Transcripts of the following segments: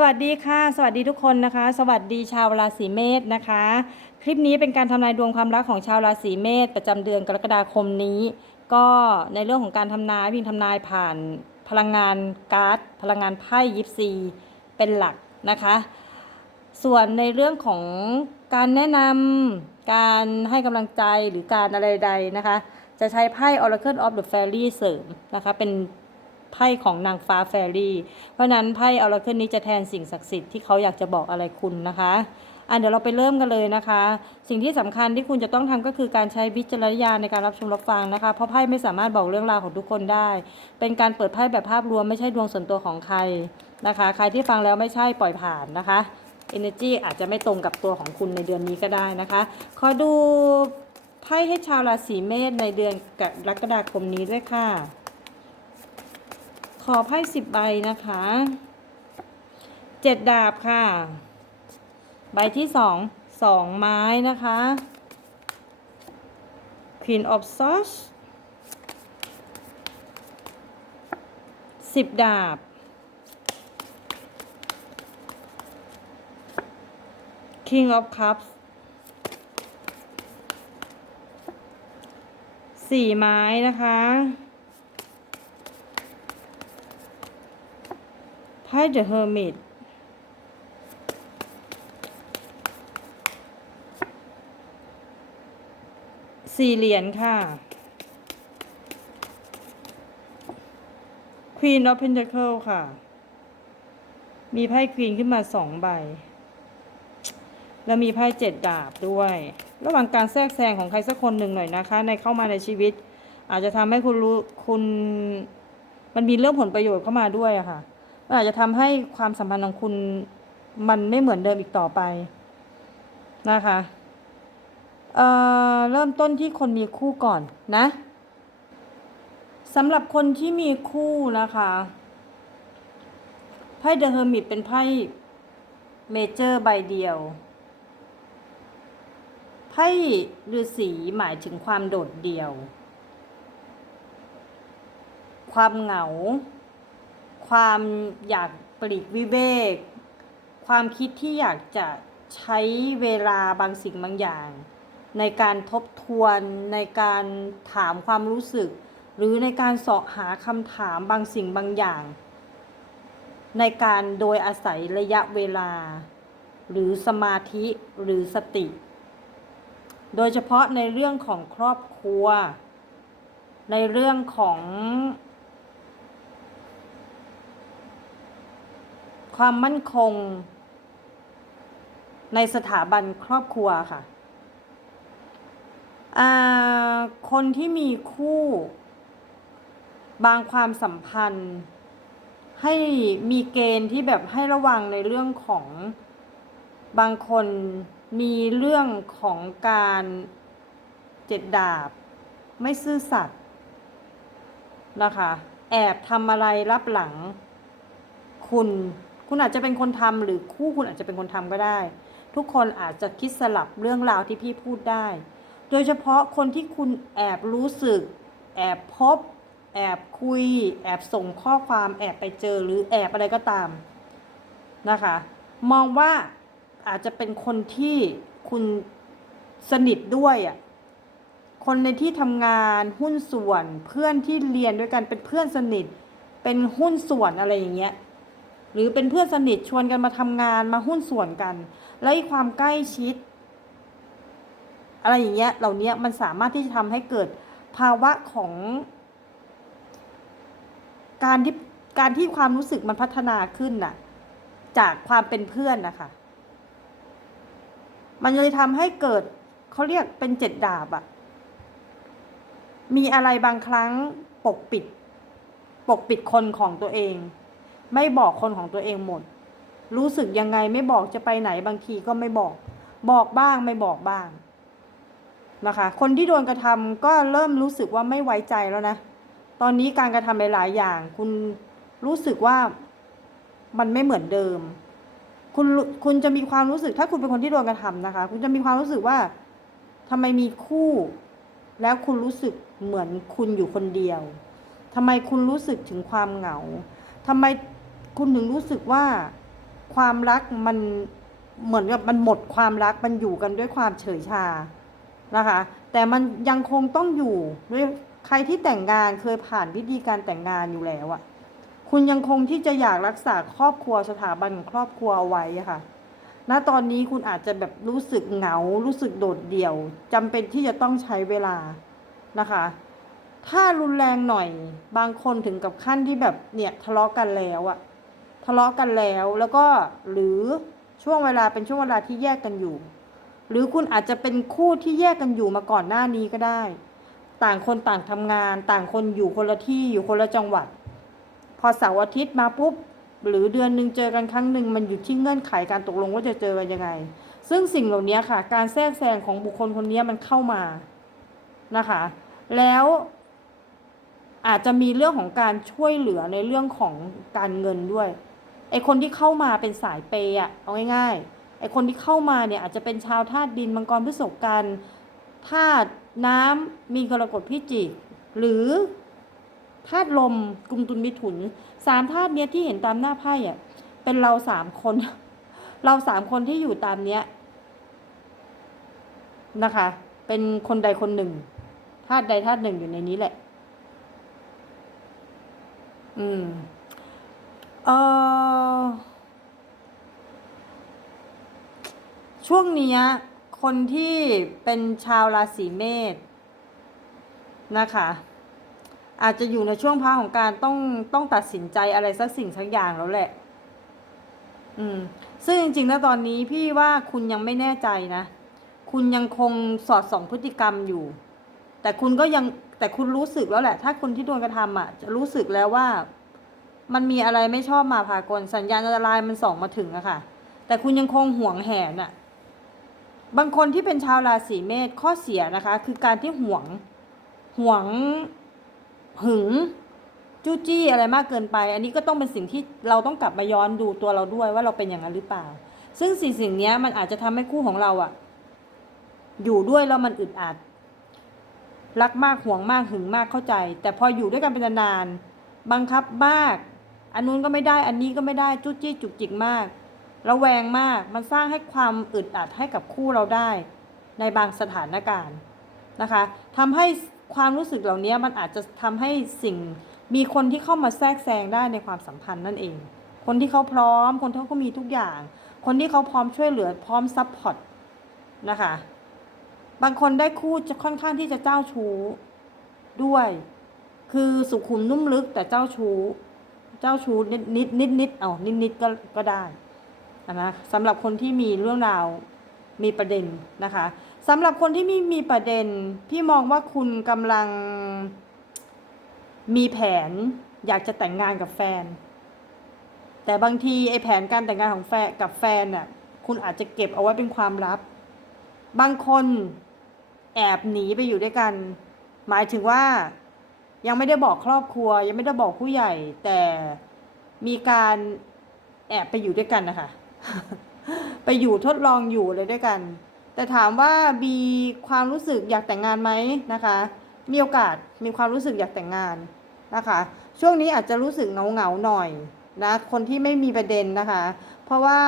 สวัสดีค่ะ สวัสดีทุกคนนะคะ สวัสดีชาวราศีเมษนะคะ คลิปนี้เป็นการทำนายดวงความรักของชาวราศีเมษประจำเดือนกรกฎาคมนี้ ก็ในเรื่องของการทำนายพิงทำนายผ่านพลังงานการ์ดพลังงานไพ่ยิปซีเป็นหลักนะคะ ส่วนในเรื่องของการแนะนำการให้กำลังใจหรือการอะไรใดนะคะ จะใช้ไพ่ Oracle of the Fairy เสริมนะคะเป็น ไพ่ของนางฟ้าแฟรี่ เพราะนั้นไพ่ Oracle นี้จะแทนสิ่งศักดิ์สิทธิ์ที่เขาอยากจะบอกอะไรคุณนะคะอะเดี๋ยวเราไปเริ่มกันเลยนะคะ สิ่งที่สำคัญที่คุณจะต้องทำก็คือการใช้วิจารณญาณในการรับชมรับฟังนะคะ เพราะไพ่ไม่สามารถบอกเรื่องราวของทุกคนได้ เป็นการเปิดไพ่แบบภาพรวมไม่ใช่ดวงส่วนตัวของใครนะคะ ใครที่ฟังแล้วไม่ใช่ปล่อยผ่านนะคะ Energy อาจจะไม่ตรงกับตัวของคุณในเดือนนี้ก็ได้นะคะ ขอดูไพ่ให้ชาวราศีเมษในเดือนกรกฎาคมนี้ด้วยค่ะ ขอไพ่สิบใบนะคะเจ็ดดาบค่ะ ใบที่สองสองไม้นะคะ Queen of Swords สิบดาบ King of Cups สี่ไม้นะคะ ไพ่ The Hermit สี่เหรียญค่ะ Queen of Pentacle ค่ะ มีไพ่ควีนขึ้นมาสองใบ แล้วมีไพ่เจ็ดดาบด้วย ระหว่างการแทรกแซงของใครสักคนหนึ่งหน่อยนะคะ ในเข้ามาในชีวิต อาจจะทำให้คุณรู้คุณ มันมีเรื่องผลประโยชน์เข้ามาด้วยอะค่ะ มันอาจจะทำให้ความสัมพันธ์ของคุณมันไม่เหมือนเดิมอีกต่อไปนะคะเอ่อเริ่มต้นที่คนมีคู่ก่อนนะสำหรับคนที่มีคู่นะคะไพ่เดอะเฮอร์มิตเป็นไพ่เมเจอร์ใบเดียวไพ่ฤาษีหมายถึงความโดดเดี่ยว ความเหงา ความอยากปลีกวิเวก ความคิดที่อยากจะใช้เวลาบางสิ่งบางอย่าง ในการทบทวนในการถามความรู้สึก หรือในการสาะหาคำถามบางสิ่งบางอย่าง ในการโดยอาศัยระยะเวลา หรือสมาธิหรือสติ โดยเฉพาะในเรื่องของครอบครัว ในเรื่องของ ความมั่นคง ในสถาบันครอบครัวค่ะคนที่มีคู่ บางความสัมพันธ์ ให้มีเกณฑ์ที่แบบให้ระวังในเรื่องของบางคนมีเรื่องของการเจ็ดดาบ ไม่ซื่อสัตย์นะคะ แอบทำอะไรรับหลังคุณ คุณอาจจะเป็นคนทำหรือคู่คุณอาจจะเป็นคนทำก็ได้ ทุกคนอาจจะคิดสลับเรื่องราวที่พี่พูดได้ โดยเฉพาะคนที่คุณแอบรู้สึก แอบพบ แอบคุย แอบส่งข้อความแอบไปเจอหรือแอบอะไรก็ตามนะคะ มองว่าอาจจะเป็นคนที่คุณสนิทด้วยอะคนในที่ทำงานหุ้นส่วนเพื่อนที่เรียนด้วยกันเป็นเพื่อนสนิท เป็นหุ้นส่วนอะไรอย่างเงี้ย หรือเป็นเพื่อนสนิทชวนกันมาทำงานมาหุ้นส่วนกัน แล้วความใกล้ชิด อะไรอย่างเงี้ยเหล่านี้มันสามารถที่จะทำให้เกิดภาวะของ การที่การที่ความรู้สึกมันพัฒนาขึ้นน่ะ จากความเป็นเพื่อนนะคะมันเลยทำให้เกิดเขาเรียกเป็นเจ็ดดาบอะมีอะไรบางครั้งปกปิด ปกปิดคนของตัวเอง ไม่บอกคนของตัวเองหมด รู้สึกยังไงไม่บอกจะไปไหนบางทีก็ไม่บอก บอกบ้างไม่บอกบ้างนะคะ คนที่โดนกระทำก็เริ่มรู้สึกว่าไม่ไว้ใจแล้วนะ ตอนนี้การกระทำหลายๆอย่าง คุณรู้สึกว่ามันไม่เหมือนเดิม คุณคุณจะมีความรู้สึกถ้าคุณเป็นคนที่โดนกระทำนะคะ คุณจะมีความรู้สึกว่าทำไมมีคู่ แล้วคุณรู้สึกเหมือนคุณอยู่คนเดียวทำไมคุณรู้สึกถึงความเหงาทำไม คุณถึงรู้สึกว่าความรักมันเหมือนกับมันหมดความรักมันอยู่กันด้วยความเฉยชานะคะ แต่มันยังคงต้องอยู่ด้วยใครที่แต่งงานเคยผ่านวิธีการแต่งงานอยู่แล้วอะคุณยังคงที่จะอยากรักษาครอบครัวสถาบันของครอบครัวเอาไว้ค่ะ ณ ตอนนี้คุณอาจจะแบบรู้สึกเหงา รู้สึกโดดเดี่ยวจำเป็นที่จะต้องใช้เวลานะคะ ถ้ารุนแรงหน่อย บางคนถึงกับขั้นที่แบบเนี่ยทะเลาะกันแล้วอะ ทะเลาะกันแล้วแล้วก็หรือช่วงเวลาเป็นช่วงเวลาที่แยกกันอยู่ หรือคุณอาจจะเป็นคู่ที่แยกกันอยู่มาก่อนหน้านี้ก็ได้ ต่างคนต่างทำงาน ต่างคนอยู่คนละที่อยู่คนละจังหวัด พอเสาร์อาทิตย์มาปุ๊บหรือเดือนหนึ่งเจอกันครั้งหนึ่งมันอยู่ที่เงื่อนไขการตกลงว่าจะเจอกันยังไง ซึ่งสิ่งเหล่านี้ค่ะ การแทรกแซงของบุคคลคนนี้มันเข้ามานะคะ แล้วอาจจะมีเรื่องของการช่วยเหลือในเรื่องของการเงินด้วย อคนที่เข้ามาเป็นสายเปย์อะเอาง่ายๆไอคนที่เข้ามาเนี่ยอาจจะเป็นชาวธาตุดินมังกรพฤษภกันธาตุน้ำมีกรกฎพิจิก หรือธาตุลมกุมตุลมิถุนสามธาตุเนี้ยที่เห็นตามหน้าไพ่อะเป็นเราสามคน เราสามคนที่อยู่ตามเนี้ยนะคะ เป็นคนใดคนหนึ่งธาตุใดธาตุหนึ่งอยู่ในนี้แหละ อืม เออช่วงนี้คนที่เป็นชาวราศีเมษนะคะ อาจจะอยู่ในช่วงพักของการต้องต้องตัดสินใจอะไรสักสิ่งสักอย่างแล้วแหละ อืม ซึ่งจริงๆแล้วตอนนี้พี่ว่าคุณยังไม่แน่ใจนะ คุณยังคงสอดส่องพฤติกรรมอยู่ แต่คุณก็ยังแต่คุณรู้สึกแล้วแหละ ถ้าคนที่โดนกระทำอะ จะรู้สึกแล้วว่า มันมีอะไรไม่ชอบมาพากลสัญญาณอันตรายมันส่องมาถึงอะค่ะ แต่คุณยังคงห่วงแหนอะบางคนที่เป็นชาวราศีเมษข้อเสียนะคะ คือการที่ห่วงห่วงหึงจู้จี้อะไรมากเกินไป อันนี้ก็ต้องเป็นสิ่งที่เราต้องกลับมาย้อนดูตัวเราด้วยว่าเราเป็นอย่างนั้นหรือเปล่า ซึ่งสิ่งสิ่งนี้มันอาจจะทำให้คู่ของเราอะอยู่ด้วยแล้วมันอึดอัด รักมากห่วงมากหึงมากเข้าใจ แต่พออยู่ด้วยกันเป็นนานบังคับมาก อันนู้นก็ไม่ได้ อันนี้ก็ไม่ได้จุ้จี้จุกจิกมาก ระแวงมาก มันสร้างให้ความอึดอัดให้กับคู่เราได้ ในบางสถานการณ์นะคะทำให้ความรู้สึกเหล่านี้มันอาจจะทำให้สิ่งมีคนที่เข้ามาแทรกแซงได้ในความสัมพันธ์นั่นเอง คนที่เขาพร้อม คนที่เขามีทุกอย่าง คนที่เขาพร้อมช่วยเหลือพร้อมซัพพอร์ตนะคะ บางคนได้คู่จะค่อนข้างที่จะเจ้าชู้ด้วย คือสุขุมนุ่มลึกแต่เจ้าชู้ เจ้าชู้นิดนิดนิดนิดเอานิดนิดก็ก็ได้นะสำหรับคนที่มีเรื่องราวมีประเด็นนะคะสำหรับคนที่มีมีประเด็นพี่มองว่าคุณกำลังมีแผนอยากจะแต่งงานกับแฟน แต่บางทีไอ้แผนการแต่งงานของแฟนกับแฟนน่ะคุณอาจจะเก็บเอาไว้เป็นความลับ บางคนแอบหนีไปอยู่ด้วยกัน หมายถึงว่า ยังไม่ได้บอกครอบครัว ยังไม่ได้บอกผู้ใหญ่ แต่มีการแอบไปอยู่ด้วยกันนะคะไปอยู่ทดลองอยู่เลยด้วยกัน แต่ถามว่ามีความรู้สึกอยากแต่งงานไหมนะคะ มีโอกาสมีความรู้สึกอยากแต่งงานนะคะ ช่วงนี้อาจจะรู้สึกเงาเงาหน่อยนะคนที่ไม่มีประเด็นนะคะ เพราะว่า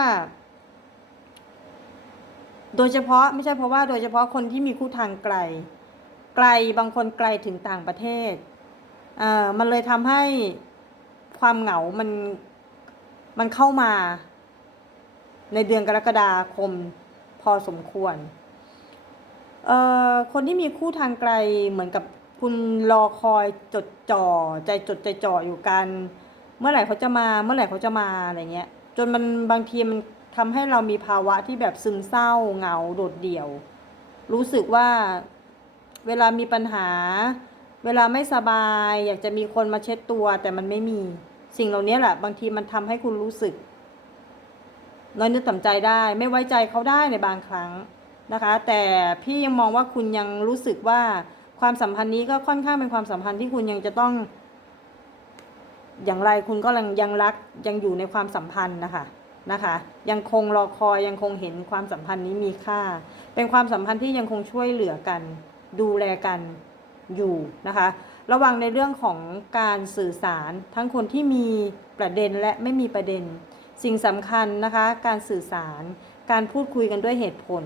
โดยเฉพาะไม่ใช่เพราะว่า โดยเฉพาะคนที่มีคู่ทางไกล ไกลบางคนไกลถึงต่างประเทศ อ่ามันเลยทำให้ความเหงามันมันเข้ามา ในเดือนกรกฎาคมพอสมควรเอ่อคนที่มีคู่ทางไกลเหมือนกับคุณรอคอยจดจ่อใจจดใจจ่ออยู่กัน เมื่อไหร่เขาจะมาเมื่อไหร่เขาจะมาอะไรเงี้ย จนมันบางทีมันทำให้เรามีภาวะที่แบบซึมเศร้าเหงาโดดเดี่ยว รู้สึกว่าเวลามีปัญหา เวลาไม่สบาย อยากจะมีคนมาเช็ดตัว แต่มันไม่มี สิ่งเหล่านี้แหละ บางทีมันทำให้คุณรู้สึก น้อยนึกต่ำใจได้ ไม่ไว้ใจเขาได้ในบางครั้งนะคะ แต่พี่ยังมองว่าคุณยังรู้สึกว่าความสัมพันธ์นี้ก็ค่อนข้างเป็นความสัมพันธ์ที่คุณยังจะต้อง อย่างไรคุณก็ยังยังรักยังอยู่ในความสัมพันธ์นะคะนะคะ ยังคงรอคอยยังคงเห็นความสัมพันธ์นี้มีค่า เป็นความสัมพันธ์ที่ยังคงช่วยเหลือกัน ดูแลกัน อยู่นะคะ ระวังในเรื่องของการสื่อสารทั้งคนที่มีประเด็นและไม่มีประเด็น สิ่งสำคัญนะคะ การสื่อสาร การพูดคุยกันด้วยเหตุผล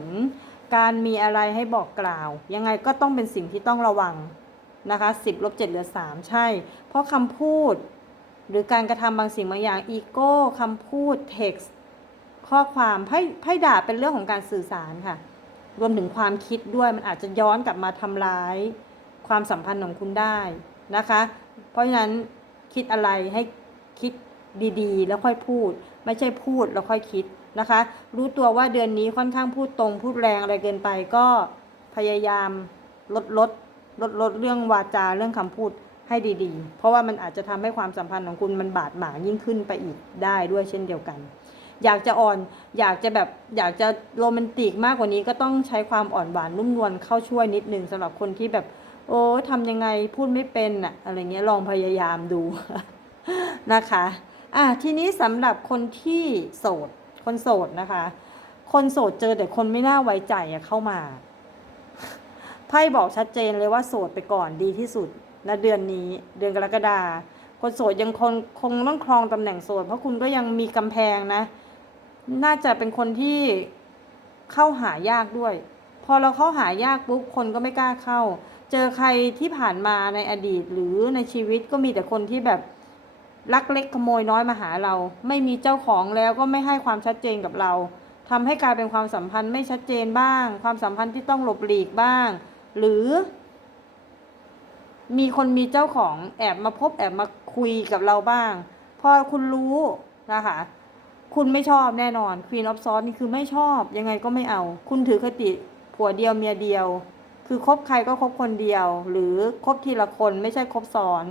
การมีอะไรให้บอกกล่าว ยังไงก็ต้องเป็นสิ่งที่ต้องระวังนะคะ10ลบ7เหลือ 3 ใช่ เพราะคำพูด หรือการกระทำบางสิ่งบางอย่างอีโก้คำพูด text ข้อความไพ่ไพ่ด่าเป็นเรื่องของการสื่อสารค่ะ รวมถึงความคิดด้วยมันอาจจะย้อนกลับมาทำร้าย ความสัมพันธ์ของคุณได้นะคะ เพราะฉะนั้นคิดอะไรให้คิดดีๆ แล้วค่อยพูด ไม่ใช่พูดแล้วค่อยคิดนะคะ รู้ตัวว่าเดือนนี้ค่อนข้างพูดตรงพูดแรงอะไรเกินไปก็พยายามลดลดลดลดเรื่องวาจาเรื่องคำพูดให้ดี ๆ เพราะว่ามันอาจจะทำให้ความสัมพันธ์ของคุณมันบาดหมางยิ่งขึ้นไปอีกได้ด้วยเช่นเดียวกัน อยากจะอ่อนอยากจะแบบอยากจะโรแมนติกมากกว่านี้ก็ต้องใช้ความอ่อนหวานนุ่มนวลเข้าช่วยนิดนึงสำหรับคนที่แบบ โอ้ทำยังไงพูดไม่เป็นอะอะไรเงี้ยลองพยายามดูนะคะอะทีนี้สำหรับคนที่โสด คนโสดนะคะ คนโสดเจอแต่คนไม่น่าไว้ใจอะเข้ามาไพ่บอกชัดเจนเลยว่าโสดไปก่อนดีที่สุดนะเดือนนี้ เดือนกรกฎาคนโสดยังคงคงต้องครองตำแหน่งโสด เพราะคุณก็ยังมีกำแพงนะ น่าจะเป็นคนที่เข้าหายากด้วย พอเราเข้าหายากปุ๊บคนก็ไม่กล้าเข้า เจอใครที่ผ่านมาในอดีตหรือในชีวิตก็มีแต่คนที่แบบลักเล็กขโมยน้อยมาหาเรา ไม่มีเจ้าของแล้วก็ไม่ให้ความชัดเจนกับเราทำให้กลายเป็นความสัมพันธ์ไม่ชัดเจนบ้าง ความสัมพันธ์ที่ต้องหลบหลีกบ้าง หรือ มีคนมีเจ้าของแอบมาพบแอบมาคุยกับเราบ้าง พอคุณรู้นะคะคุณไม่ชอบแน่นอน Queen of Swords นี่คือไม่ชอบยังไงก็ไม่เอา คุณถือคติผัวเดียวเมียเดียว คือคบใครก็คบคนเดียว หรือคบทีละคนไม่ใช่คบซ้อน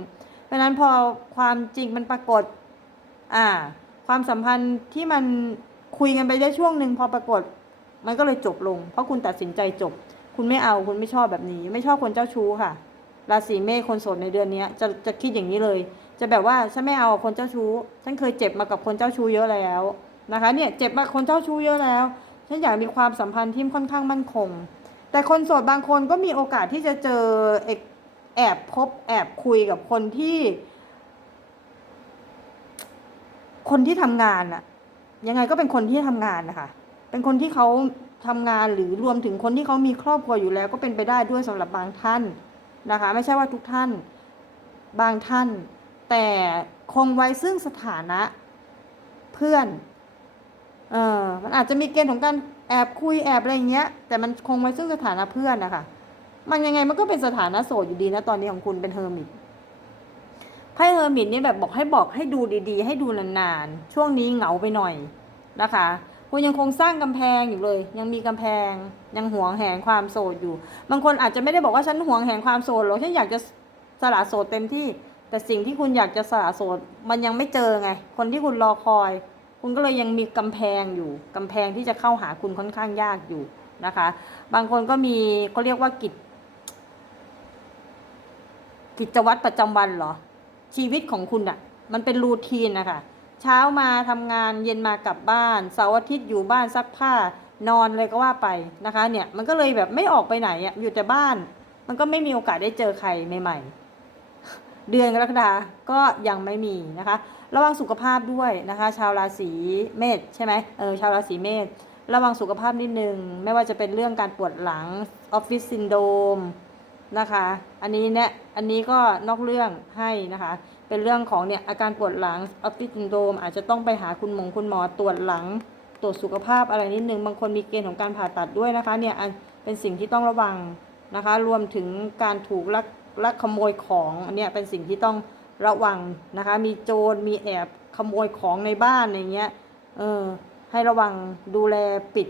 เพราะนั้นพอความจริงมันปรากฏ อ่า ความสัมพันธ์ที่มันคุยกันไปได้ช่วงหนึ่งพอปรากฏ มันก็เลยจบลง เพราะคุณตัดสินใจจบ คุณไม่เอาคุณไม่ชอบแบบนี้ ไม่ชอบคนเจ้าชู้ค่ะราศีเมษคนโสดในเดือนนี้จะจะคิดอย่างนี้เลย จะแบบว่าฉันไม่เอาคนเจ้าชู้ ฉันเคยเจ็บมากับคนเจ้าชู้เยอะแล้วนะคะ เนี่ยเจ็บมากับคนเจ้าชู้เยอะแล้ว ฉันอยากมีความสัมพันธ์ที่ค่อนข้างมั่นคง แต่คนโสดบางคนก็มีโอกาสที่จะเจอแอบพบแอบคุยกับคนที่ คนที่ทำงานอะยังไงก็เป็นคนที่ทำงานนะคะ เป็นคนที่เขาทำงานหรือรวมถึงคนที่เขามีครอบครัวอยู่แล้ว ก็เป็นไปได้ด้วยสำหรับบางท่านนะคะ ไม่ใช่ว่าทุกท่านบางท่าน แต่คงไว้ซึ่งสถานะเพื่อน เออมันอาจจะมีเกณฑ์ของการ แอบคุยแอบอะไรอย่างเงี้ย แต่มันคงไว้ซึ่งสถานะเพื่อนนะคะมันยังไงมันก็เป็นสถานะโสดอยู่ดีนะตอนนี้ของคุณเป็นเฮอร์มิตไพ่เฮอร์มิตนี่แบบบอกให้บอกให้ดูดีๆ ให้ดูนานๆ ช่วงนี้เหงาไปหน่อยนะคะคุณยังคงสร้างกำแพงอยู่เลย ยังมีกำแพง ยังหวงแหงความโสดอยู่ บางคนอาจจะไม่ได้บอกว่าฉันหวงแหงความโสดหรอกฉันอยากจะสละโสดเต็มที่ แต่สิ่งที่คุณอยากจะสละโสดมันยังไม่เจอไง คนที่คุณรอคอย คุณก็เลยยังมีกำแพงอยู่กำแพงที่จะเข้าหาคุณค่อนข้างยากอยู่นะคะ บางคนก็มีเขาเรียกว่ากิจ กิจวัตรประจำวันเหรอ ชีวิตของคุณอะมันเป็นรูทีนนะคะเช้ามาทำงานเย็นมากลับบ้านเสาร์อาทิตย์อยู่บ้านซักผ้านอนอะไรก็ว่าไปนะคะ เนี่ยมันก็เลยแบบไม่ออกไปไหนอะอยู่แต่บ้าน มันก็ไม่มีโอกาสได้เจอใครใหม่ ๆ เดือนกรกฎาก็ยังไม่มีนะคะ ระวังสุขภาพด้วยนะคะ ชาวราศีเมษใช่ไหมเออชาวราศีเมษระวังสุขภาพนิดนึง ไม่ว่าจะเป็นเรื่องการปวดหลังออฟฟิศซินโดมนะคะ อันนี้เนี่ยอันนี้ก็นอกเรื่องให้นะคะ เป็นเรื่องของเนี่ยอาการปวดหลังออฟฟิศซินโดมอาจจะต้องไปหาคุณหมงคุณหมอตรวจหลังตรวจสุขภาพอะไรนิดนึง บางคนมีเกณฑ์ของการผ่าตัดด้วยนะคะเนี่ยเป็นสิ่งที่ต้องระวังนะคะ รวมถึงการถูกลักลักขโมยของอันเนี้ยเป็นสิ่งที่ต้อง ระวังนะคะ มีโจรมีแอบขโมยของในบ้านอย่างเงี้ยเออให้ระวังดูแลปิด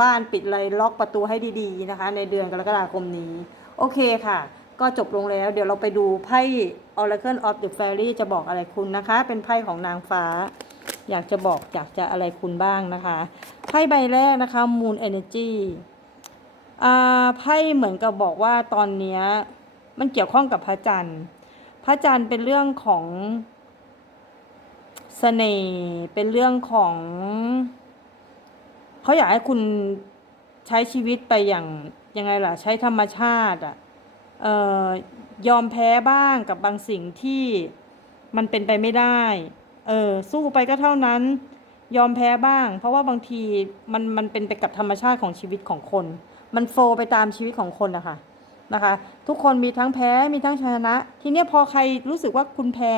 บ้านปิดอะไรล็อกประตูให้ดีๆนะคะ ในเดือนกรกฎาคมนี้ โอเคค่ะ ก็จบลงแล้ว เดี๋ยวเราไปดูไพ่ Oracle of the Fairy จะบอกอะไรคุณนะคะ เป็นไพ่ของนางฟ้า อยากจะบอกอยากจะอะไรคุณบ้างนะคะไพ่ใบแรกนะคะ Moon Energy อ่าไพ่เหมือนกับบอกว่าตอนนี้มันเกี่ยวข้องกับพระจันทร์ พระจันทร์เป็นเรื่องของเสน่ห์เป็นเรื่องของเขาอยากให้คุณใช้ชีวิตไปอย่างยังไงล่ะ ใช้ธรรมชาติอะเอ่อยอมแพ้บ้างกับบางสิ่งที่มันเป็นไปไม่ได้เออสู้ไปก็เท่านั้น ยอมแพ้บ้าง เพราะว่าบางทีมันมันเป็นไปกับธรรมชาติของชีวิตของคน มันโฟไปตามชีวิตของคนนะคะ นะคะ ทุกคนมีทั้งแพ้มีทั้งชนะ ทีนี้พอใครรู้สึกว่าคุณแพ้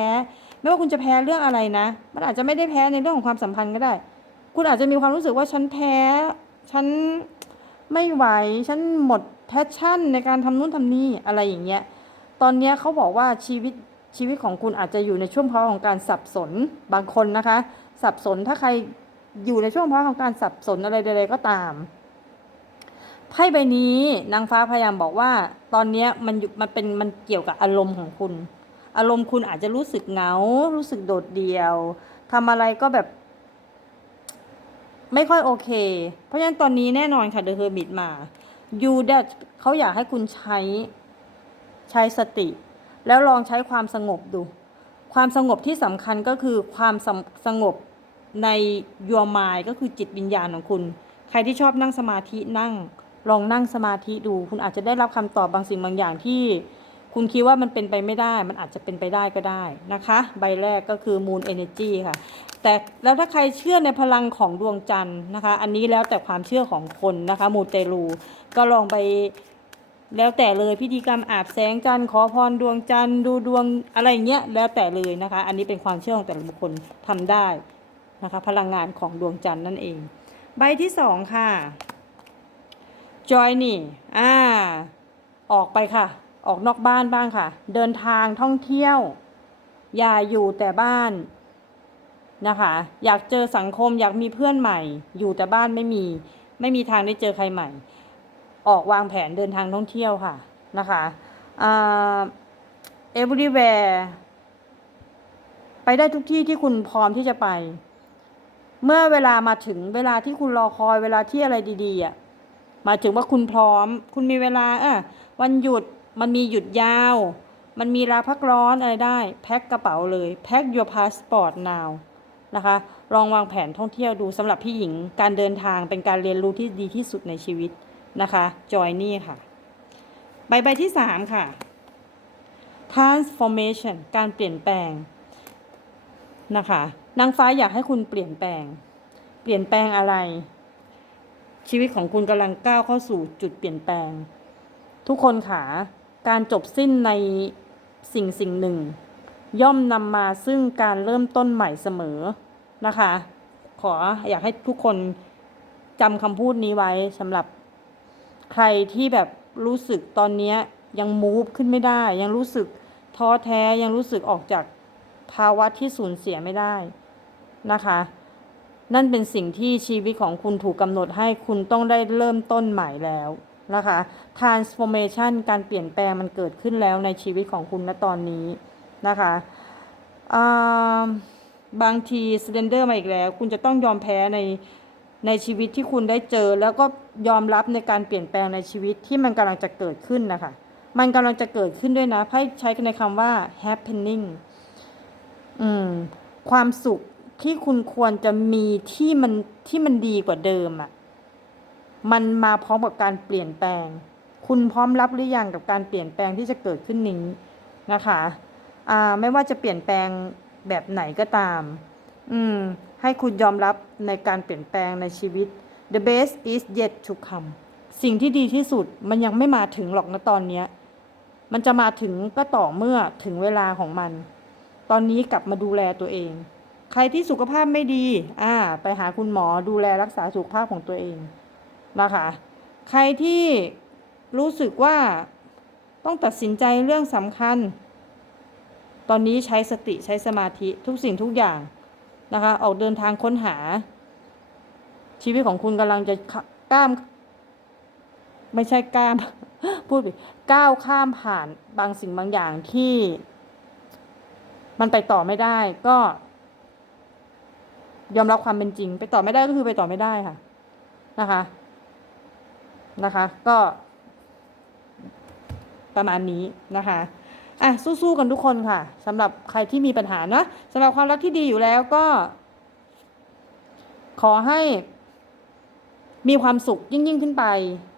ไม่ว่าคุณจะแพ้เรื่องอะไรนะ มันอาจจะไม่ได้แพ้ในเรื่องของความสัมพันธ์ก็ได้ คุณอาจจะมีความรู้สึกว่าฉันแพ้ ฉันไม่ไหว ฉันหมดแพชชั่นในการทำนู่นทำนี่อะไรอย่างเงี้ย ตอนนี้เขาบอกว่าชีวิตชีวิตของคุณอาจจะอยู่ในช่วงภาวะของการสับสนบางคนนะคะ สับสนถ้าใครอยู่ในช่วงภาวะของการสับสนอะไรใดๆก็ตาม ไพ่ใบนี้นางฟ้าพยายามบอกว่า ตอนนี้มันอยู่มันเป็นมันเกี่ยวกับอารมณ์ของคุณ อารมณ์คุณอาจจะรู้สึกเหงา รู้สึกโดดเดี่ยวทำอะไรก็แบบ ไม่ค่อยโอเค เพราะฉะนั้นตอนนี้แน่นอนค่ะเดอะเฮอร์มิตมา you that เขาอยากให้คุณใช้ใช้สติ แล้วลองใช้ความสงบดู ความสงบที่สำคัญก็คือความสงสงบใน your mind ก็คือจิตวิญญาณของคุณ ใครที่ชอบนั่งสมาธินั่ง ลองนั่งสมาธิดู คุณอาจจะได้รับคำตอบบางสิ่งบางอย่างที่ คุณคิดว่ามันเป็นไปไม่ได้ มันอาจจะเป็นไปได้ก็ได้นะคะ ใบแรกก็คือ moon energy ค่ะ แต่แล้วถ้าใครเชื่อในพลังของดวงจันทร์นะคะ อันนี้แล้วแต่ความเชื่อของคนนะคะมูเตลูก็ลองไปแล้วแต่เลยพิธีกรรมอาบแสงจันทร์ขอพรดวงจันทร์ดูดวงอะไรเงี้ยแล้วแต่เลยนะคะ อันนี้เป็นความเชื่อของแต่ละบุคคลทำได้นะคะ พลังงานของดวงจันทร์นั่นเอง ใบที่สองค่ะ จอยนี่อ่า ออกไปค่ะ ออกนอกบ้านบ้างค่ะ เดินทางท่องเที่ยว อย่าอยู่แต่บ้านนะคะ อยากเจอสังคมอยากมีเพื่อนใหม่ อยู่แต่บ้านไม่มี ไม่มีทางได้เจอใครใหม่ ออกวางแผนเดินทางท่องเที่ยวค่ะนะคะอ่า everywhere ไปได้ทุกที่ที่คุณพร้อมที่จะไป เมื่อเวลามาถึงเวลาที่คุณรอคอยเวลาที่อะไรดีๆอะ หมายถึงว่าคุณพร้อม คุณมีเวลาเออวันหยุดมันมีหยุดยาว มันมีลาพักร้อนอะไรได้ แพ็คกระเป๋าเลย แพ็ค your passport now นะคะ ลองวางแผนท่องเที่ยวดูสำหรับพี่หญิงการเดินทางเป็นการเรียนรู้ที่ดีที่สุดในชีวิตนะคะ จอยนี่ค่ะ ใบใบที่สามค่ะ transformation การเปลี่ยนแปลงนะคะนางฟ้าอยากให้คุณเปลี่ยนแปลง เปลี่ยนแปลงอะไร ชีวิตของคุณกำลังก้าวเข้าสู่จุดเปลี่ยนแปลง ทุกคนค่ะการจบสิ้นในสิ่งสิ่งหนึ่ง ย่อมนำมาซึ่งการเริ่มต้นใหม่เสมอนะคะ ขออยากให้ทุกคนจำคำพูดนี้ไว้สำหรับใครที่แบบรู้สึกตอนนี้ยังมูฟขึ้นไม่ได้ ยังรู้สึกท้อแท้ยังรู้สึกออกจากภาวะที่สูญเสียไม่ได้นะคะ นั่นเป็นสิ่งที่ชีวิตของคุณถูกกำหนดให้คุณต้องได้เริ่มต้นใหม่แล้วนะคะ transformation การเปลี่ยนแปลงมันเกิดขึ้นแล้วในชีวิตของคุณณตอนนี้นะคะบางที slender มาอีกแล้ว คุณจะต้องยอมแพ้ในในชีวิตที่คุณได้เจอ แล้วก็ยอมรับในการเปลี่ยนแปลงในชีวิตที่มันกำลังจะเกิดขึ้นนะคะ มันกำลังจะเกิดขึ้นด้วยนะไพ่ใช้กันในคำว่า happening อืมความสุข ที่คุณควรจะมีที่มันที่มันดีกว่าเดิมอะ่ะ มันมาพร้อมกับการเปลี่ยนแปลง คุณพร้อมรับหรือยังกับการเปลี่ยนแปลงที่จะเกิดขึ้นนี้นะคะอ่าไม่ว่าจะเปลี่ยนแปลงแบบไหนก็ตาม อืม ให้คุณยอมรับในการเปลี่ยนแปลงในชีวิต the best is yet to come สิ่งที่ดีที่สุดมันยังไม่มาถึงหรอกนะตอนเนี้ย มันจะมาถึงก็ต่อเมื่อถึงเวลาของมัน ตอนนี้กลับมาดูแลตัวเอง ใครที่สุขภาพไม่ดี อ่า ไปหาคุณหมอดูแลรักษาสุขภาพของตัวเองนะคะ ใครที่รู้สึกว่าต้องตัดสินใจเรื่องสำคัญ ตอนนี้ใช้สติใช้สมาธิทุกสิ่งทุกอย่างนะคะ ออกเดินทางค้นหา ชีวิตของคุณกำลังจะก้าม ไม่ใช่ก้าม พูดผิดก้าวข้ามผ่านบางสิ่งบางอย่างที่ มันไปต่อไม่ได้ก็ ยอมรับความเป็นจริง ไปต่อไม่ได้ก็คือไปต่อไม่ได้ค่ะ นะคะ นะคะ ก็ ประมาณนี้นะคะอะสู้ๆกันทุกคนค่ะสำหรับใครที่มีปัญหาเนาะสำหรับความรักที่ดีอยู่แล้วก็ ขอให้ มีความสุขยิ่งยิ่งขึ้นไป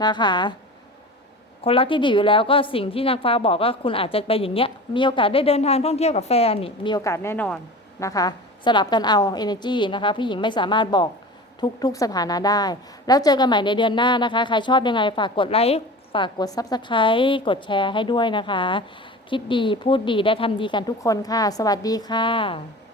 นะคะ คนรักที่ดีอยู่แล้วก็สิ่งที่นางฟ้าบอกก็คุณอาจจะไปอย่างเงี้ย มีโอกาสได้เดินทางท่องเที่ยวกับแฟนนี่มีโอกาสแน่นอนนะคะ สลับกันเอา energy นะคะพี่หญิงไม่สามารถบอกทุกทุกสถานะได้ แล้วเจอกันใหม่ในเดือนหน้านะคะ ใครชอบยังไงฝากกดไลค์ฝากกด subscribe กดแชร์ให้ด้วยนะคะ คิดดีพูดดีได้ทำดีกันทุกคนค่ะ สวัสดีค่ะ